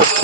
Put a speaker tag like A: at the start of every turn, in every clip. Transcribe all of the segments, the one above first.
A: Yeah.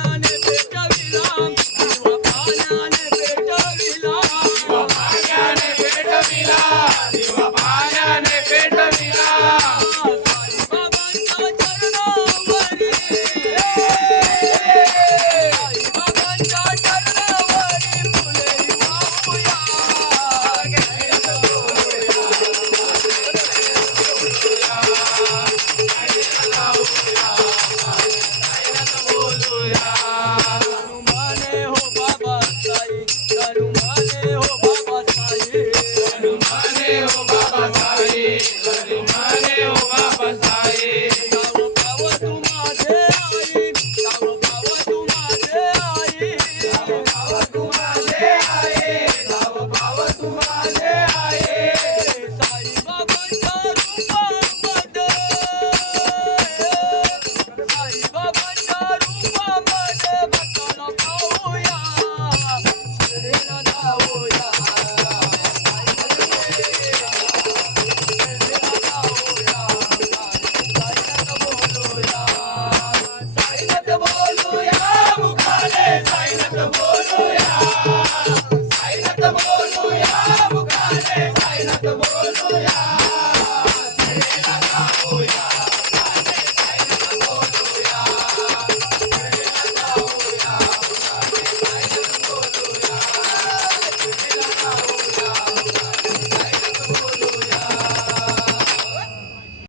A: Hallelujah.